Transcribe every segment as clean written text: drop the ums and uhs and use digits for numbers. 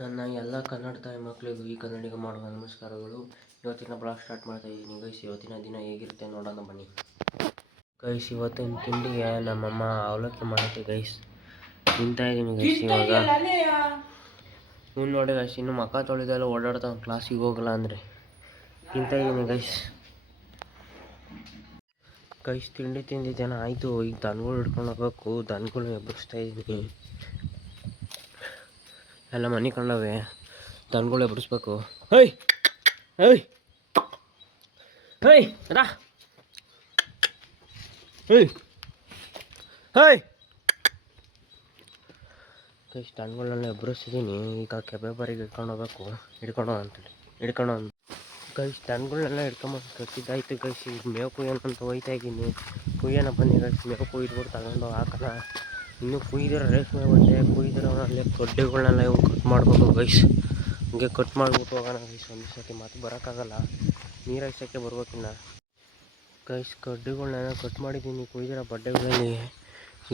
ನನ್ನ ಎಲ್ಲ ಕನ್ನಡ ತಾಯಿ ಮಕ್ಕಳಿಗೂ ಈ ಕನ್ನಡಿಗ ಮಾಡುವ ನಮಸ್ಕಾರಗಳು. ಇವತ್ತಿನ ಬ್ಲಾಗ್ ಸ್ಟಾರ್ಟ್ ಮಾಡ್ತಾ ಇದ್ದೀನಿ ಗೈಸ್. ಇವತ್ತಿನ ದಿನ ಹೇಗಿರುತ್ತೆ ನೋಡೋಣ ಬನ್ನಿ ಗೈಸ್. ಇವತ್ತಿನ ತಿಂಡಿಗೆ ನಮ್ಮಮ್ಮ ಅವಲಕ್ಕಿ ಮಾಡೈತೆ ಗೈಸ್, ತಿಂತಾ ಇದ್ದೀನಿ ಗೈಸ್. ಇವಾಗ ಇವ್ನು ನೋಡಿ ಗೈಸ್, ಇನ್ನು ಮಕ್ಕ ತೊಳೆದೆಲ್ಲ ಓಡಾಡ್ತಾವೆ ಕ್ಲಾಸಿಗೆ ಹೋಗಲ್ಲ ಅಂದರೆ. ತಿಂತಾ ಇದ್ದೀನಿ ಗೈಸ್. ತಿಂಡಿ ತಿಂದಿದ್ದೇನೆ ಆಯಿತು. ಈಗ ದನಗಳು ಹಿಡ್ಕೊಂಡು ಹೋಗ್ಬೇಕು, ದನಗಳು ಎಬ್ಬರಿಸ್ತಾ ಇದ್ದೀನಿ. ಎಲ್ಲ ಮನೆ ಕಂಡವೆ, ದನಗಳು ಎಬ್ಬರಿಸ್ಬೇಕು. ಹೇಯ್ ಹೇಯ್ ಹೇಯ್ ಅದ ಹೇಯ್ ಹೇಯ್ ಗೈಸ್, ದನಗಳನ್ನೆಲ್ಲ ಎಬ್ಬರಿಸಿದ್ದೀನಿ. ಈಗ ಕೆಬ್ಬೆಬರಿಗೆ ಹಿಡ್ಕೊಂಡು ಗೈಸ್. ದನಗಳನ್ನೆಲ್ಲ ಹಿಡ್ಕೊಂಬಂದು ಕಟ್ಟಿದ್ದಾಯ್ತು ಗೈಸ್. ಈಗ ಮೇವು ಕುಯ್ಯೋಣ ಅಂತ ಹೋಯ್ತಾ ಇದ್ದೀನಿ. ಕುಯ್ಯೋಣ ಬನ್ನಿ ಗೈಸ್. ಮೇವು ಕುಯ್ದ್ಬಿಟ್ಟು ತಗೊಂಡು ಹಾಕೋಣ. ಇನ್ನೂ ಕುಯ್ದಿರೋ ರೇಷ್ಮೆ ಬಂದೆ, ಕುಯ್ದಿರೋ ಅಲ್ಲೇ ಕಡ್ಡಿಗಳನ್ನೆಲ್ಲ ಇವು ಕಟ್ ಮಾಡಬೇಕು ಗೈಸ್. ಹಂಗೆ ಕಟ್ ಮಾಡಿಬಿಟ್ಟು ಹೋಗೋಣ ಗೈಸ್. ಒಂದು ಸರ್ತಿ ಮತ್ತೆ ಬರೋಕ್ಕಾಗಲ್ಲ, ನೀರು ಹಾಯ್ಸೋಕ್ಕೆ ಬರ್ಬೇಕಿನ್ನ ಗೈಸ್. ಕಡ್ಡಿಗಳನ್ನೆಲ್ಲ ಕಟ್ ಮಾಡಿದ್ದೀನಿ. ಕುಯ್ದಿರೋ ಬಡ್ಡೆಗಳಲ್ಲಿ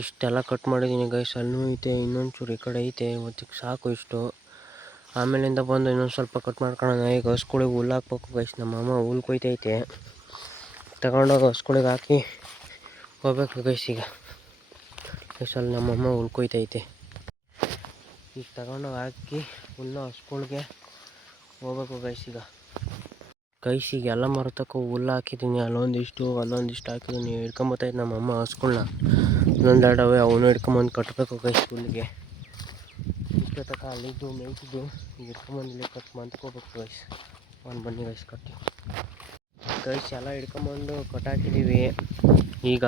ಇಷ್ಟೆಲ್ಲ ಕಟ್ ಮಾಡಿದ್ದೀನಿ ಗೈಸ್. ಅಲ್ಲೂ ಐತೆ, ಇನ್ನೊಂಚೂರು ಈ ಕಡೆ ಐತೆ. ಇವತ್ತಿಗೆ ಸಾಕು ಇಷ್ಟು. ಆಮೇಲಿಂದ ಬಂದು ಇನ್ನೊಂದು ಸ್ವಲ್ಪ ಕಟ್ ಮಾಡ್ಕೊಳ್ಳೋಣ. ಈಗ ಹಸ್ಗಳಿಗೆ ಹುಲ್ಲು ಹಾಕ್ಬೇಕು ಗೈಸ್. ನಮ್ಮಮ್ಮ ಹುಲ್ಲು ಕೊಯ್ತೈತೆ, ತಗೊಂಡೋಗಿ ಹಸ್ಗಳಿಗೆ ಹಾಕಿ ಹೋಗ್ಬೇಕು ಗೈಸ್. ಈಗ ಅಲ್ಲಿ ನಮ್ಮಮ್ಮ ಹುಲ್ಲು ಕೊಯ್ತೈತೆ. ಈಗ ತಗೊಂಡೋಗಿ ಹಾಕಿ ಹುಲ್ಲು ಹಸ್ಗಳಿಗೆ ಹೋಗ್ಬೇಕು ಗೈಸ್. ಈಗ ಎಲ್ಲ ಮರತಕ್ಕೂ ಹುಲ್ಲು ಹಾಕಿದ್ದೀನಿ. ಅಲ್ಲೊಂದಿಷ್ಟು ಹಾಕಿದ್ದೀನಿ. ಹಿಡ್ಕೊಂಬತ್ತೈತೆ ನಮ್ಮಮ್ಮ ಹಸ್ಗಳನ್ನ. ಇನ್ನೊಂದೆರಡವೆ ಅವನು ಹಿಡ್ಕೊಂಬಂದು ಕಟ್ಟಬೇಕು ಗೈಸ್ ಹುಲ್ಲಿಗೆ. ಇಷ್ಟೊತ್ತಕ ಅಲ್ಲಿದ್ದು ಮೇಯ್ತಿದ್ದು ಈಗ ಹಿಡ್ಕೊಂಬಂದು ಇಲ್ಲಿ ಕಟ್ ಮಂತ್ಕೋಬೇಕು ಗೈಸ್. ಒಂದು ಬನ್ನಿ ಗೈಸ್ ಕಟ್ಟಿ ಗೈಸ್. ಎಲ್ಲ ಹಿಡ್ಕೊಂಬಂದು ಕಟ್ಟಾಕಿದ್ದೀವಿ. ಈಗ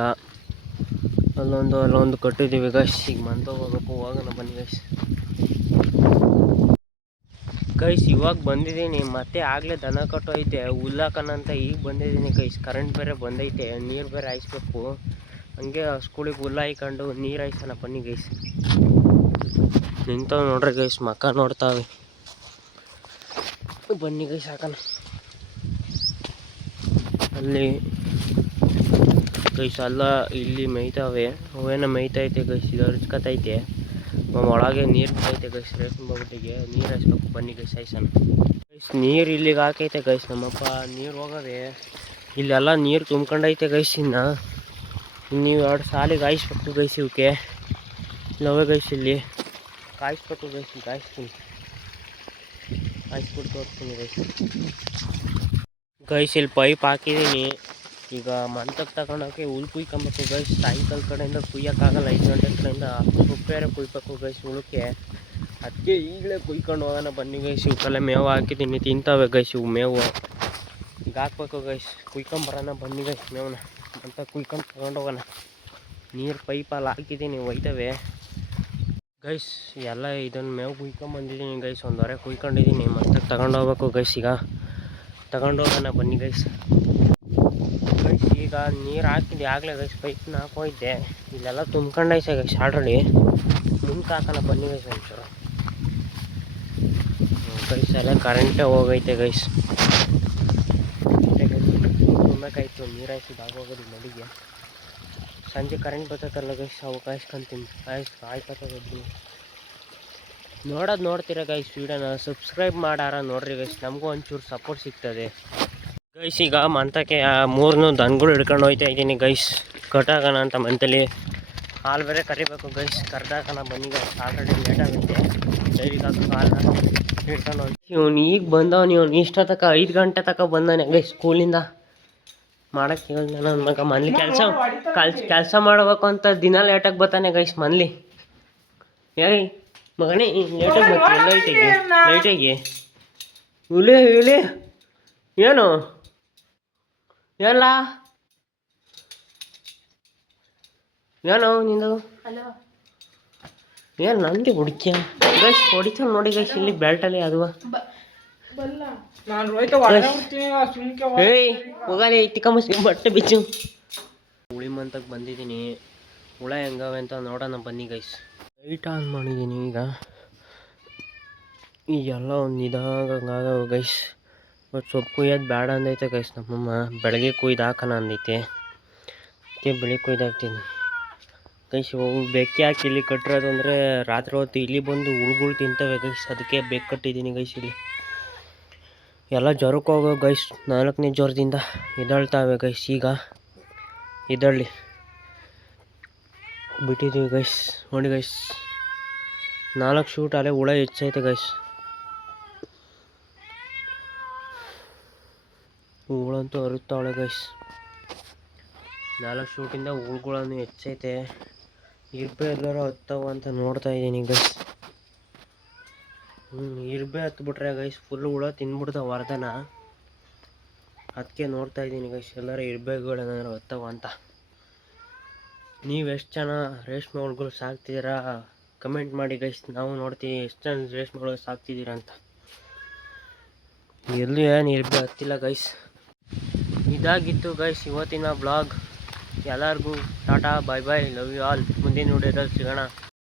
ಅಲ್ಲೊಂದು ಕಟ್ಟಿದ್ದೀವಿ ಗೈಸ್. ಈಗ ಹೋಗ್ಬೇಕು, ಹೋಗೋಣ ಬನ್ನಿ ಗೈಸ್. ಇವಾಗ ಬಂದಿದ್ದೀನಿ, ಮತ್ತೆ ಆಗಲೇ ದನ ಕಟ್ಟೋಯ್ತೆ ಹುಲ್ಲಾಕನಂತ ಈಗ ಬಂದಿದ್ದೀನಿ ಗೈಸ್. ಕರೆಂಟ್ ಬೇರೆ ಬಂದೈತೆ, ನೀರು ಬೇರೆ ಹಾಯಿಸ್ಬೇಕು. ಹಂಗೆ ಸ್ಕೂಲಿಗೆ ಹುಲ್ಲು ಹಾಯ್ಕೊಂಡು ನೀರು ಹಾಯ್ಸೋಣ ಬನ್ನಿ ಗೈಸ್. ನಿಂತವ್ ನೋಡ್ರಿ ಗೈಸ್, ಮಕ್ಕ ನೋಡ್ತಾವೆ. ಬನ್ನಿ ಗೈಸ್ ಹಾಕೋಣ. ಅಲ್ಲಿ ಗೈಸ್ ಅಲ್ಲ, ಇಲ್ಲಿ ಮೇಯ್ತಾವೆ, ಅವೇನೋ ಮೇಯ್ತೈತೆ ಗೈಸ್. ಇದು ಅರ್ಚ್ಕತೈತೆ, ಒಳಗೆ ನೀರು ಬಿದ್ದೈತೆ ಗೈಸ್. ರೇಷ್ಮೆ ಬಗ್ಗೆಗೆ ನೀರು ಹಾಯಿಸ್ಬೇಕು ಬನ್ನಿ ಗೈಸ್, ಹಾಯ್ಸೋಣ ಗೈಸ್. ನೀರು ಇಲ್ಲಿಗೆ ಹಾಕೈತೆ ಗೈಸ್. ನಮ್ಮಪ್ಪ ನೀರು ಹೋಗವೆ, ಇಲ್ಲೆಲ್ಲ ನೀರು ತುಂಬ್ಕೊಂಡೈತೆ ಗೈಸ್. ನೀವು 2 ಸಾಲಿಗೆ ಹಾಯಿಸ್ಬೇಕು ಗೈಸ್. ಇವಕ್ಕೆ ಇಲ್ಲವೇ ಗೈಸ್, ಇಲ್ಲಿ ಕಾಯಿಸ್ಬೇಕು ಗೈಸ್. ಕಾಯಿಸ್ಬಿಟ್ಟು ತೋರಿಸ್ತೀನಿ ಗೈಸ್. ಇಲ್ಲಿ ಪೈಪ್ ಹಾಕಿದ್ದೀನಿ. ಈಗ ಮಂತಕ್ಕೆ ತಗೊಂಡೋಗಿ ಹುಲ್ ಕುಯ್ಕೊಬೇಕು ಗೈಸ್. ಸಾಯಂಕಾಲ ಕಡೆಯಿಂದ ಕುಯ್ಯೋಕ್ಕಾಗಲ್ಲ, 5 ಗಂಟೆ ಕಡೆಯಿಂದ ಬೇರೆ ಕುಯ್ಬೇಕು ಗೈಸ್ ಹುಳಕ್ಕೆ. ಅದಕ್ಕೆ ಈಗಲೇ ಕುಯ್ಕೊಂಡು ಹೋಗೋಣ ಬನ್ನಿ ಗೈಸ್. ಇವಕ್ಕೆಲ್ಲ ಮೇವು ಹಾಕಿದ್ದೀನಿ, ತಿಂತಾವೆ ಗೈಸ್. ಇವು ಮೇವು ಈಗ ಹಾಕ್ಬೇಕು ಗೈಸ್. ಕುಯ್ಕೊಂಬರೋಣ ಬನ್ನಿ ಗೈಸ್. ಮೇವನ್ನ ಅಂತ ಕುಯ್ಕೊಂಡು ತಗೊಂಡು ಹೋಗೋಣ. ನೀರು ಪೈಪಲ್ಲಿ ಹಾಕಿದ್ದೀನಿ, ಒಯ್ತವೆ ಗೈಸ್. ಎಲ್ಲ ಇದನ್ನು ಮೇವು ಕುಯ್ಕೊಂಬಂದಿದ್ದೀನಿ ಗೈಸ್. 1 ವಾರ ಕುಯ್ಕೊಂಡಿದ್ದೀನಿ. ಮತ್ತೆ ತಗೊಂಡು ಹೋಗ್ಬೇಕು ಗೈಸ್. ಈಗ ತಗೊಂಡು ಹೋಗೋಣ ಬನ್ನಿ ಗೈಸ್. ಈಗ ನೀರು ಹಾಕಿದ್ದೆ ಆಗಲೇ ಗೈಸ್. ಪೈಪ್ನ ಹಾಕೋಯ್ದೆ, ಇಲ್ಲೆಲ್ಲ ತುಂಬ್ಕೊಂಡೈತೆ ಗೈಸ್ ಆಲ್ರೆಡಿ. ಮುಂದೆ ಹಾಕೋಣ ಬನ್ನಿ ಗೈಸ್. ಒಂಚೂರು ಗೈಸ್ ಎಲ್ಲ ಕರೆಂಟೇ ಹೋಗೈತೆ ಗೈಸ್. ತುಂಬಬೇಕಾಯ್ತು, ನೀರು ಹಾಯ್ಸಿದ್ದು ಆಗೋಗೋದು ಮಡಿಗೆ. ಸಂಜೆ ಕರೆಂಟ್ ಬರ್ತೈತಲ್ಲ ಗೈಸ್, ಅವು ಕಾಯಿಸ್ಕೊಂತೀನಿ. ಕಾಯ್ಕೊತೀನಿ. ನೋಡ್ತೀರಾ ಗೈಸ್ ವಿಡಿಯೋನ. ಸಬ್ಸ್ಕ್ರೈಬ್ ಮಾಡಾರ ನೋಡ್ರಿ ಗೈಸ್, ನಮಗೂ ಒಂಚೂರು ಸಪೋರ್ಟ್ ಸಿಗ್ತದೆ ಗೈಸ್. ಈಗ ಮಂತಕ್ಕೆ 3 ದನಗಳು ಹಿಡ್ಕೊಂಡು ಹೋಗ್ತಾ ಇದ್ದೀನಿ ಗೈಸ್. ಕಟ್ಟಾಗೋಣ ಅಂತ ಮಂತಲ್ಲಿ ಹಾಲು ಬೇರೆ ಕರಿಬೇಕು ಗೈಸ್. ಕರ್ದಾಕೋಣ ಬನ್ನಿ ಗೈಸ್. ಆಲ್ರೆಡಿ ಲೇಟ್ ಆಗುತ್ತೆ. ಡೈರಿಗೆ ಹಾಕೋ ಹಾಲನ್ನ ಹಿಡ್ಕೊಂಡು ಹೋಗಿ ಇವನು ಈಗ ಬಂದವನು. ಇವನು ಇಷ್ಟೊತ್ತಕ 5 ಗಂಟೆ ತನಕ ಬಂದಾನೆ ಗೈಸ್ ಸ್ಕೂಲಿಂದ. ಮಾಡೋಕ್ಕೆ ನನ್ನ ಮಗ ಮನೇಲಿ ಕೆಲಸ ಮಾಡಬೇಕು ಅಂತ ದಿನ ಲೇಟಾಗಿ ಬರ್ತಾನೆ ಗೈಸ್ ಮನೇಲಿ. ಹೇಳಿ ಮಗನೇ, ಲೇಟಾಗಿ ಬರ್ತೀನಿ. ಲೈಟಾಗಿ ಹೇಳಿ ಏನು ಎಲ್ಲ ಏನೋ ನಿಂದು ಏನು ನಂಗೆ ಹುಡುಕ್ಯ ಗೈಸ್. ಹೊಡಿತಾವ ನೋಡಿ ಗೈಸ್ ಇಲ್ಲಿ ಬೆಲ್ಟಲ್ಲಿ. ಅದು ಏಯ್ ಹೋಗಲಿ ತಿಕ್ಕಂಬ ಬಟ್ಟೆ ಬಿಚ್ಚು. ಹುಳಿ ಮಂತಕ್ಕೆ ಬಂದಿದ್ದೀನಿ. ಹುಳ ಹೆಂಗವೆ ಅಂತ ನೋಡೋಣ ಬನ್ನಿ ಗೈಸ್. ಲೈಟ್ ಆನ್ ಮಾಡಿದ್ದೀನಿ. ಈಗೆಲ್ಲ ಒಂದು ಇದಾಗಂಗಾಗವೆ ಗೈಸ್. ಬಟ್ ಸೊಪ್ಪು ಕುಯ್ಯೋದು ಬೇಡ ಅಂದೈತೆ ಗೈಸ್ ನಮ್ಮಮ್ಮ. ಬೆಳಗ್ಗೆ ಕುಯ್ದು ಹಾಕೋಣ ಅಂದೈತೆ, ಅದಕ್ಕೆ ಬೆಳಿಗ್ಗೆ ಕುಯ್ದು ಹಾಕ್ತೀನಿ. ಗೈಸ್ ಬೆಕ್ಕಿ ಹಾಕಿ ಇಲ್ಲಿ ಕಟ್ಟಿರೋದು ಅಂದರೆ ರಾತ್ರಿ ಹೊತ್ತು ಇಲ್ಲಿ ಬಂದು ಹುಳುಗಳು ತಿಂತವೆ ಗೈಸ್, ಅದಕ್ಕೆ ಬೆಕ್ಕು ಕಟ್ಟಿದ್ದೀನಿ ಗೈಸ್. ಇಲ್ಲಿ ಎಲ್ಲ ಜ್ವರಕ್ಕೆ ಹೋಗೋ ಗೈಸ್, 4ನೇ ಜ್ವರದಿಂದ ಎದ್ದೇಳ್ತಾವೆ ಗೈಸ್. ಈಗ ಎದ್ದೇಳಿ ಬಿಟ್ಟಿದ್ದೀವಿ ಗೈಸ್. ನೋಡಿ ಗೈಸ್, 4 ಶೂಟ್ ಅಲ್ಲೇ ಹುಳ ಹೆಚ್ಚೈತೆ ಗೈಸ್. ಹುಳಂತೂ ಅರುತ್ತಾವಳೆ ಗೈಸ್. 4 ಶೂಟಿಂದ ಹುಳುಗಳನ್ನು ಹೆಚ್ಚೈತೆ. ಇರ್ಬೆ ಎಲ್ಲರೂ ಹತ್ತವ ಅಂತ ನೋಡ್ತಾ ಇದ್ದೀನಿ ಗೈಸ್. ಇರ್ಬೆ ಹತ್ಬಿಟ್ರೆ ಗೈಸ್ ಫುಲ್ ಹುಳ ತಿಂದ್ಬಿಡ್ತಾವ ಅರ್ಧನ. ಅದಕ್ಕೆ ನೋಡ್ತಾ ಇದ್ದೀನಿ ಗೈಸ್, ಎಲ್ಲರೂ ಇರ್ಬೆಗಳೇನಾದ್ರು ಹತ್ತವ ಅಂತ. ನೀವು ಎಷ್ಟು ಜನ ರೇಷ್ಮೆ ಹುಳುಗಳು ಸಾಕ್ತಿದ್ದೀರಾ ಕಮೆಂಟ್ ಮಾಡಿ ಗೈಸ್. ನಾವು ನೋಡ್ತೀವಿ ಎಷ್ಟು ಜನ ರೇಷ್ಮೆ ಹುಳು ಸಾಕ್ತಿದ್ದೀರಾ ಅಂತ. ಎಲ್ಲೂ ಏನು ಇರ್ಬೆ ಹತ್ತಿಲ್ಲ ಗೈಸ್. ಇದಾಗಿತ್ತು ಗೈಸ್ ಇವತ್ತಿನ ಬ್ಲಾಗ್. ಎಲ್ಲರಿಗೂ ಟಾಟಾ, ಬಾಯ್ ಬಾಯ್, ಲವ್ ಯು ಆಲ್. ಮುಂದಿನ ವಿಡಿಯೋದಲ್ಲಿ ಸಿಗೋಣ.